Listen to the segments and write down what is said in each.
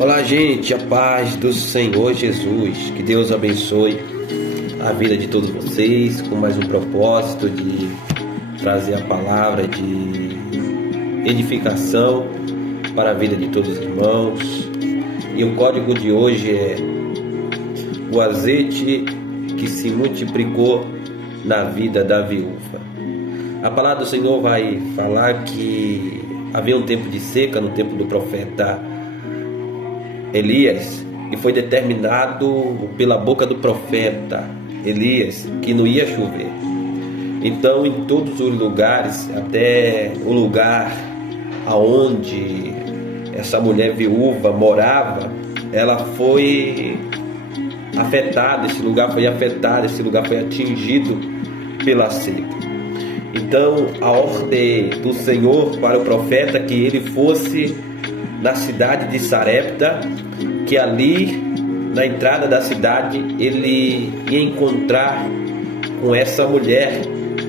Olá, gente, a paz do Senhor Jesus. Que Deus abençoe a vida de todos vocês com mais um propósito de trazer a palavra de edificação para a vida de todos os irmãos. E o código de hoje é o azeite que se multiplicou na vida da viúva. A palavra do Senhor vai falar que havia um tempo de seca no tempo do profeta Elias, e foi determinado pela boca do profeta Elias que não ia chover. Então, em todos os lugares, até o lugar aonde essa mulher viúva morava, ela foi afetada, esse lugar foi afetado, esse lugar foi atingido pela seca. Então, a ordem do Senhor para o profeta que ele fosse na cidade de Sarepta, que ali na entrada da cidade ele ia encontrar com essa mulher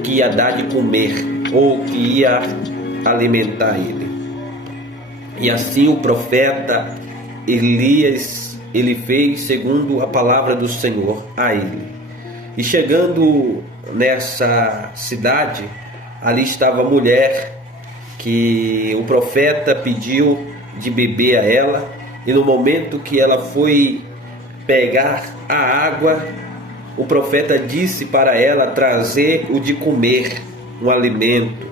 que ia dar de comer ou que ia alimentar ele. E assim o profeta Elias, ele fez segundo a palavra do Senhor a ele. E chegando nessa cidade, ali estava a mulher que o profeta pediu de beber a ela, e no momento que ela foi pegar a água, o profeta disse para ela trazer o de comer, um alimento,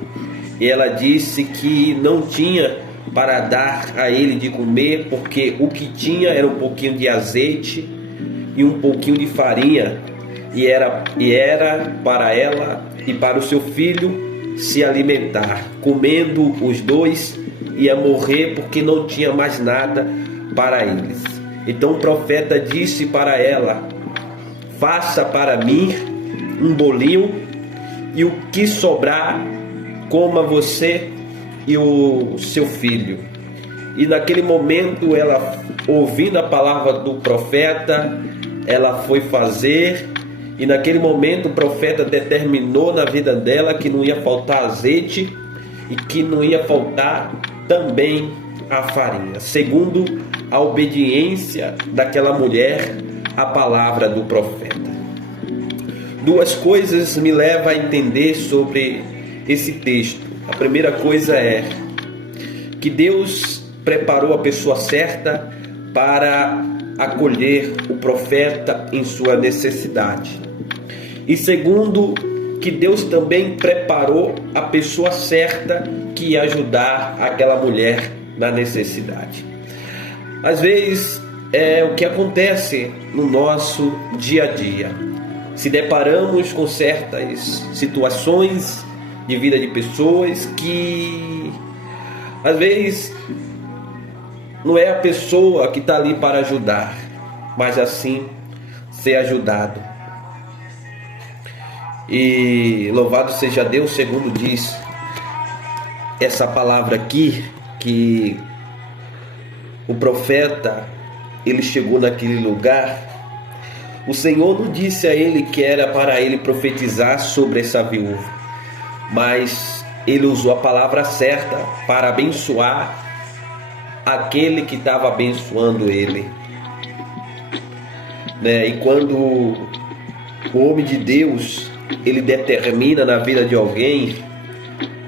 e ela disse que não tinha para dar a ele de comer, porque o que tinha era um pouquinho de azeite e um pouquinho de farinha, e era para ela e para o seu filho se alimentar. Comendo os dois, ia morrer porque não tinha mais nada para eles. Então o profeta disse para ela: faça para mim um bolinho, e o que sobrar coma você e o seu filho. E naquele momento, ela, ouvindo a palavra do profeta, ela foi fazer. E naquele momento o profeta determinou na vida dela que não ia faltar azeite e que não ia faltar também a farinha, segundo a obediência daquela mulher à palavra do profeta. Duas coisas me levam a entender sobre esse texto. A primeira coisa é que Deus preparou a pessoa certa para acolher o profeta em sua necessidade. E segundo, que Deus também preparou a pessoa certa que ia ajudar aquela mulher na necessidade. Às vezes é o que acontece no nosso dia a dia. Se deparamos com certas situações de vida de pessoas que às vezes não é a pessoa que está ali para ajudar, mas assim ser ajudado. E louvado seja Deus, segundo diz essa palavra aqui, que o profeta, ele chegou naquele lugar. O Senhor não disse a ele que era para ele profetizar sobre essa viúva, mas ele usou a palavra certa para abençoar aquele que estava abençoando ele, né? E quando o homem de Deus, ele determina na vida de alguém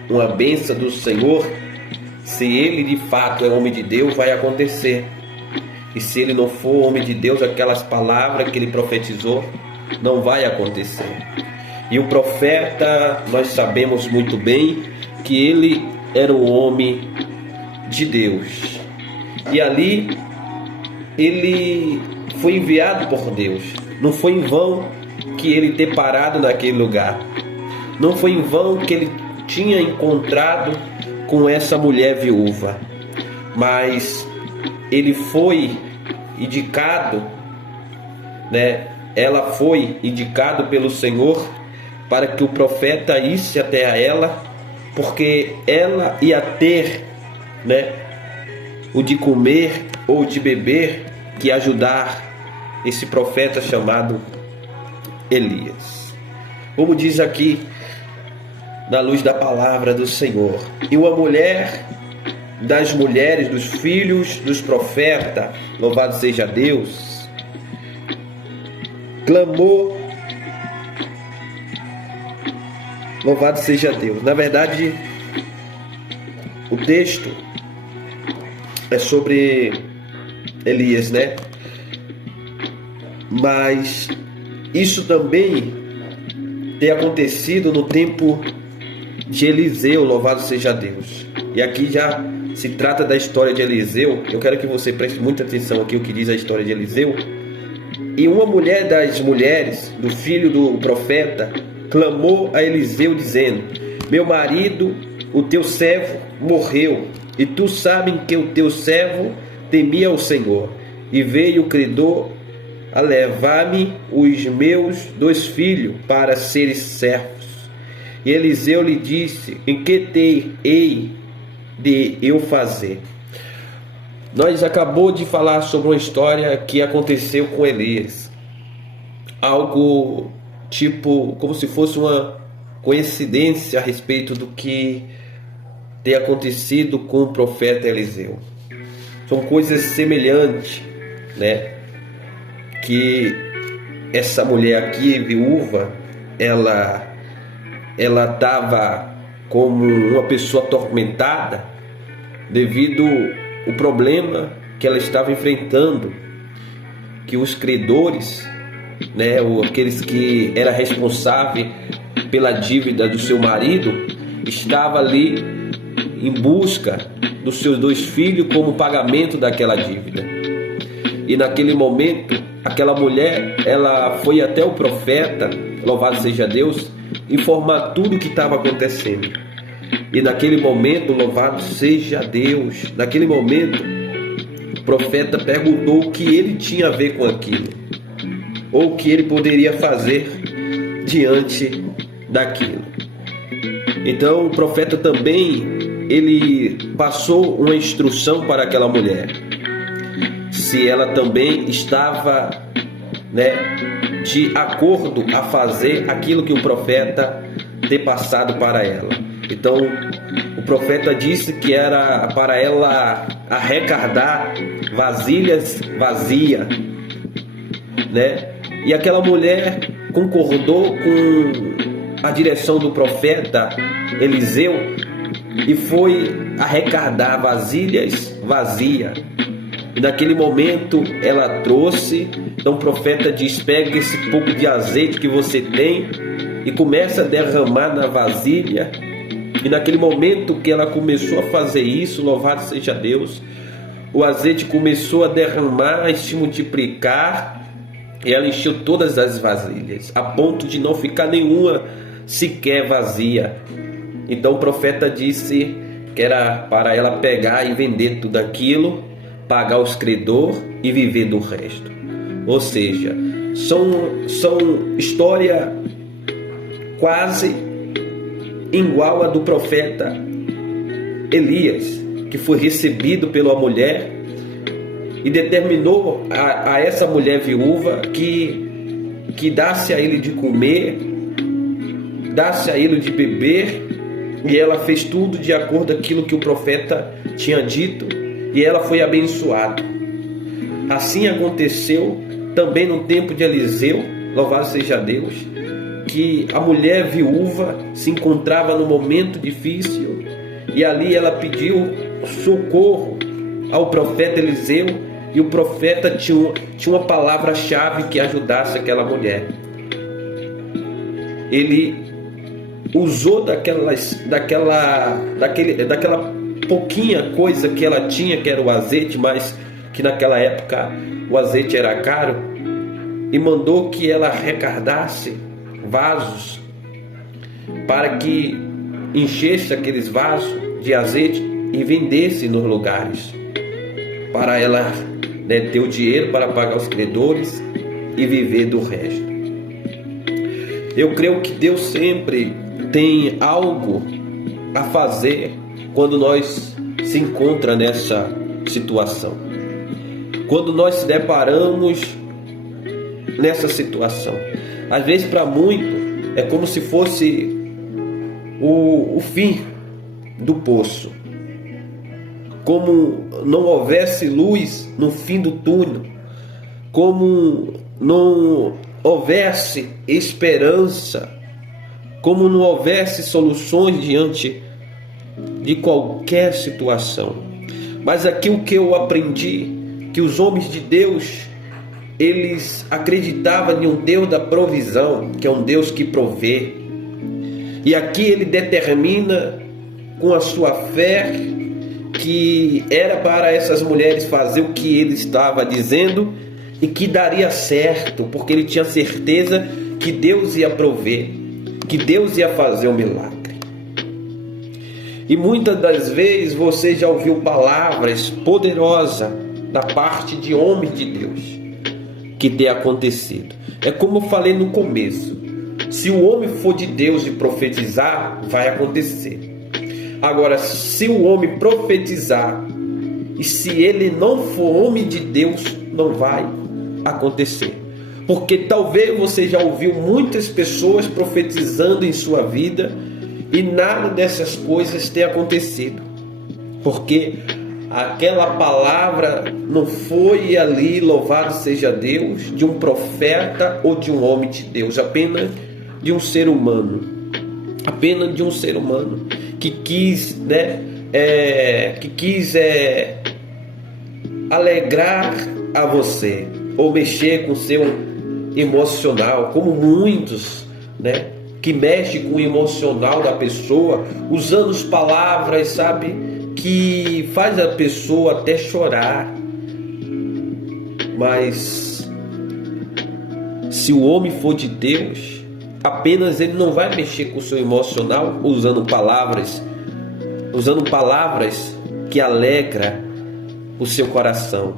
uma bênção do Senhor, se ele de fato é homem de Deus, vai acontecer. E se ele não for homem de Deus, aquelas palavras que ele profetizou não vai acontecer. E o profeta, nós sabemos muito bem que ele era um homem de Deus. E ali ele foi enviado por Deus. Não foi em vão que ele ter parado naquele lugar. Não foi em vão que ele tinha encontrado com essa mulher viúva. Mas ele foi indicado, né? Ela foi indicado pelo Senhor para que o profeta isse até a ela, porque ela ia ter, né, o de comer ou de beber, que ajudar esse profeta chamado Elias. Como diz aqui na luz da palavra do Senhor: e uma mulher das mulheres, dos filhos dos profetas, louvado seja Deus, clamou, louvado seja Deus. Na verdade, o texto é sobre Elias, né? Mas isso também tem acontecido no tempo de Eliseu, louvado seja Deus. E aqui já se trata da história de Eliseu. Eu quero que você preste muita atenção aqui o que diz a história de Eliseu. E uma mulher das mulheres, do filho do profeta, clamou a Eliseu dizendo: meu marido, o teu servo, morreu, e tu sabes que o teu servo temia o Senhor, e veio o credor a levar-me os meus 2 filhos para serem servos. E Eliseu lhe disse: em que te hei de eu fazer? Nós acabou de falar sobre uma história que aconteceu com Elias. Algo tipo, como se fosse uma coincidência a respeito do que tem acontecido com o profeta Eliseu. São coisas semelhantes, né? Que essa mulher aqui, viúva, ela estava como uma pessoa atormentada devido ao problema que ela estava enfrentando, que os credores, né, ou aqueles que eram responsáveis pela dívida do seu marido, estava ali em busca dos seus 2 filhos como pagamento daquela dívida. E naquele momento, aquela mulher, ela foi até o profeta, louvado seja Deus, informar tudo o que estava acontecendo. E naquele momento, louvado seja Deus, naquele momento, o profeta perguntou o que ele tinha a ver com aquilo, ou o que ele poderia fazer diante daquilo. Então o profeta também, ele passou uma instrução para aquela mulher, se ela também estava, né, de acordo a fazer aquilo que o profeta ter passado para ela. Então o profeta disse que era para ela arrecadar vasilhas vazias, né? E aquela mulher concordou com a direção do profeta Eliseu e foi arrecadar vasilhas vazias. E naquele momento ela trouxe. Então o profeta diz: pega esse pouco de azeite que você tem e começa a derramar na vasilha. E naquele momento que ela começou a fazer isso, louvado seja Deus, o azeite começou a derramar e se multiplicar, e ela encheu todas as vasilhas, a ponto de não ficar nenhuma sequer vazia. Então o profeta disse que era para ela pegar e vender tudo aquilo, pagar os credores e viver do resto. Ou seja, são história quase igual a do profeta Elias, que foi recebido pela mulher e determinou a essa mulher viúva que dasse a ele de comer, dasse a ele de beber, e ela fez tudo de acordo com aquilo que o profeta tinha dito, e ela foi abençoada. Assim aconteceu também no tempo de Eliseu, louvado seja Deus, que a mulher viúva se encontrava num momento difícil, e ali ela pediu socorro ao profeta Eliseu, e o profeta tinha uma palavra-chave que ajudasse aquela mulher. Ele usou daquela pouquinha coisa que ela tinha, que era o azeite, mas que naquela época o azeite era caro, e mandou que ela arrecadasse vasos para que enchesse aqueles vasos de azeite e vendesse nos lugares, para ela, né, ter o dinheiro para pagar os credores e viver do resto. Eu creio que Deus sempre tem algo a fazer quando nós se encontra nessa situação, quando nós se deparamos nessa situação. Às vezes, para muito, é como se fosse o fim do poço. como não houvesse luz no fim do túnel, como não houvesse esperança, como não houvesse soluções diante de qualquer situação. Mas aqui o que eu aprendi, que os homens de Deus, eles acreditavam em um Deus da provisão, que é um Deus que provê. E aqui ele determina com a sua fé que era para essas mulheres fazer o que ele estava dizendo e que daria certo, porque ele tinha certeza que Deus ia prover, que Deus ia fazer um milagre. E muitas das vezes você já ouviu palavras poderosas da parte de homens de Deus que tem acontecido. É como eu falei no começo: se o homem for de Deus e profetizar, vai acontecer. Agora, se o homem profetizar e se ele não for homem de Deus, não vai acontecer. Porque talvez você já ouviu muitas pessoas profetizando em sua vida e nada dessas coisas tem acontecido, porque aquela palavra não foi ali, louvado seja Deus, de um profeta ou de um homem de Deus, apenas de um ser humano, apenas de um ser humano que quis, alegrar a você ou mexer com o seu emocional, como muitos, que mexe com o emocional da pessoa, usando as palavras, sabe, que faz a pessoa até chorar. Mas se o homem for de Deus, apenas ele não vai mexer com o seu emocional usando palavras que alegra o seu coração,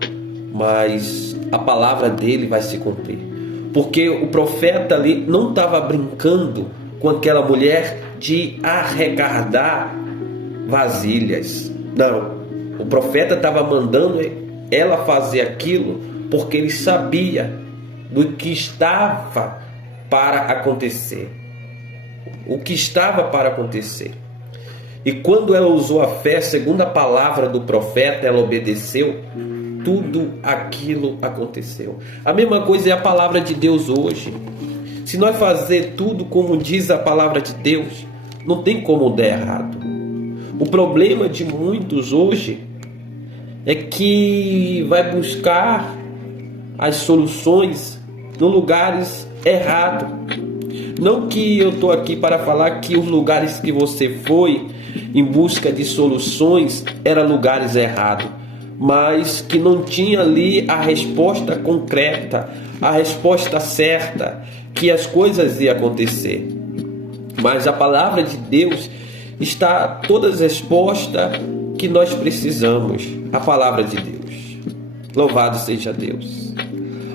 mas a palavra dele vai se cumprir. Porque o profeta ali não estava brincando com aquela mulher de arrecadar vasilhas. Não, o profeta estava mandando ela fazer aquilo porque ele sabia do que estava para acontecer. O que estava para acontecer. E quando ela usou a fé, segundo a palavra do profeta, ela obedeceu, tudo aquilo aconteceu. A mesma coisa é a palavra de Deus hoje. Se nós fazer tudo como diz a palavra de Deus, não tem como dar errado. O problema de muitos hoje é que vai buscar as soluções em lugares errados. Não que eu estou aqui para falar que os lugares que você foi em busca de soluções eram lugares errados, mas que não tinha ali a resposta concreta, a resposta certa, que as coisas iam acontecer. Mas a palavra de Deus está todas as respostas que nós precisamos. A palavra de Deus. Louvado seja Deus.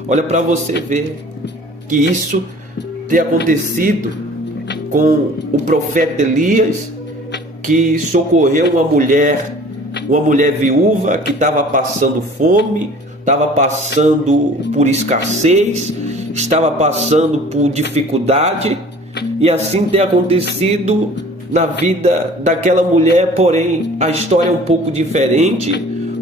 Olha para você ver que isso tem acontecido com o profeta Elias, que socorreu uma mulher viúva que estava passando fome, estava passando por escassez, estava passando por dificuldade, e assim tem acontecido na vida daquela mulher. Porém a história é um pouco diferente,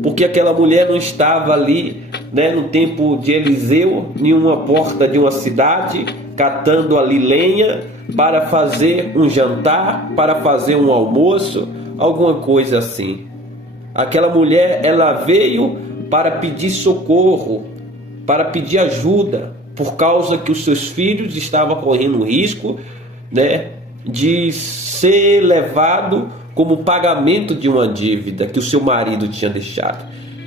porque aquela mulher não estava ali, no tempo de Eliseu, em uma porta de uma cidade, catando ali lenha para fazer um jantar, para fazer um almoço, alguma coisa assim. Aquela mulher, ela veio para pedir socorro, para pedir ajuda, por causa que os seus filhos estavam correndo risco, de ser levado como pagamento de uma dívida que o seu marido tinha deixado.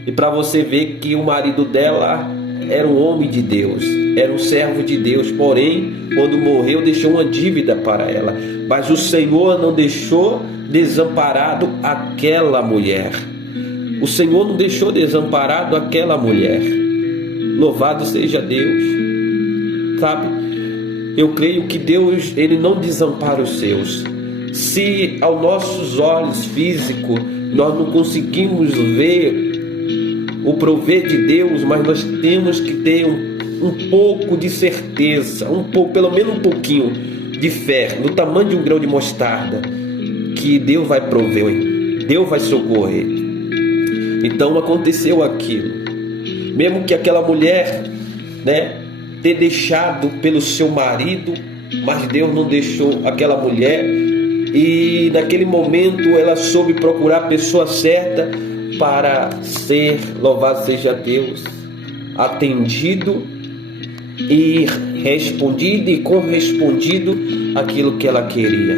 E para você ver que o marido dela era um homem de Deus, era um servo de Deus, porém, quando morreu, deixou uma dívida para ela. Mas o Senhor não deixou desamparado aquela mulher. O Senhor não deixou desamparado aquela mulher. Louvado seja Deus. Sabe, eu creio que Deus, Ele não desampara os seus. Se aos nossos olhos físicos nós não conseguimos ver o prover de Deus, mas nós temos que ter um pouco de certeza, pelo menos um pouquinho de fé, do tamanho de um grão de mostarda, que Deus vai prover, Deus vai socorrer. Então aconteceu aquilo. Mesmo que aquela mulher, ter deixado pelo seu marido, mas Deus não deixou aquela mulher, e naquele momento ela soube procurar a pessoa certa para ser, louvado seja Deus, atendido e respondido e correspondido aquilo que ela queria.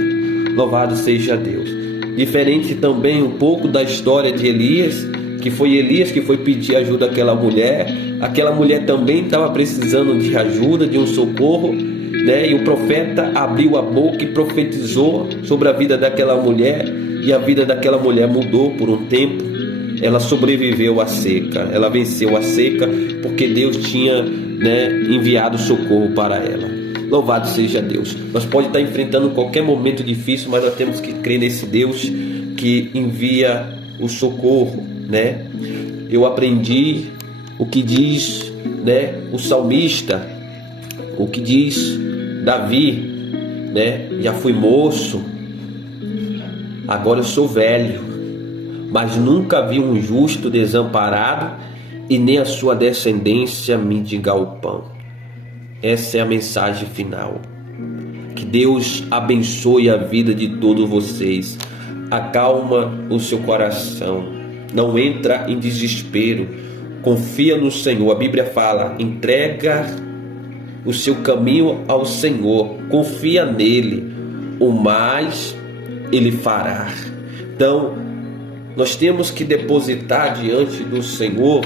Louvado seja Deus. Diferente também um pouco da história de Elias, que foi pedir ajuda àquela mulher. Aquela mulher também estava precisando de ajuda, de um socorro, e o profeta abriu a boca e profetizou sobre a vida daquela mulher, e a vida daquela mulher mudou por um tempo. Ela sobreviveu à seca, ela venceu a seca, porque Deus tinha enviado socorro para ela. Louvado seja Deus. Nós podemos estar enfrentando qualquer momento difícil, mas nós temos que crer nesse Deus que envia o socorro. Eu aprendi o que diz o salmista, o que diz Davi, já fui moço, agora eu sou velho, mas nunca vi um justo desamparado e nem a sua descendência mendigar o pão. Essa é a mensagem final. Que Deus abençoe a vida de todos vocês. Acalma o seu coração. Não entra em desespero. Confia no Senhor. A Bíblia fala: entrega o seu caminho ao Senhor. Confia nele. O mais Ele fará. Então, nós temos que depositar diante do Senhor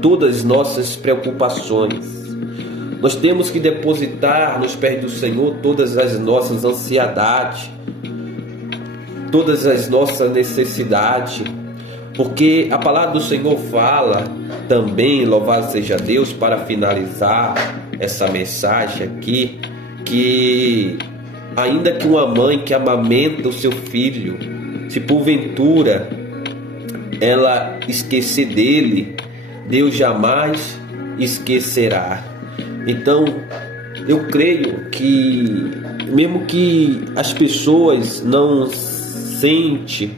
todas as nossas preocupações. Nós temos que depositar nos pés do Senhor todas as nossas ansiedades, todas as nossas necessidades, porque a palavra do Senhor fala também, louvado seja Deus, para finalizar essa mensagem aqui, que ainda que uma mãe que amamenta o seu filho, se porventura ela esquecer dele, Deus jamais esquecerá. Então, eu creio que mesmo que as pessoas não sentem,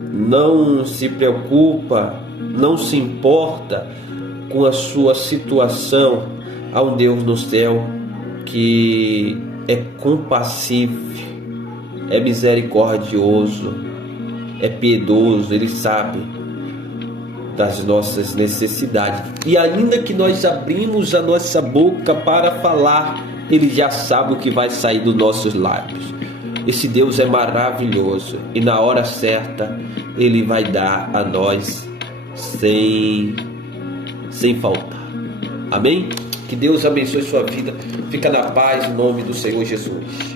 não se preocupa, não se importa com a sua situação, há um Deus no céu que é compassivo, é misericordioso, é piedoso, Ele sabe das nossas necessidades. E ainda que nós abrimos a nossa boca para falar, Ele já sabe o que vai sair dos nossos lábios. Esse Deus é maravilhoso, e na hora certa Ele vai dar a nós sem faltar. Amém? Que Deus abençoe sua vida. Fica na paz em nome do Senhor Jesus.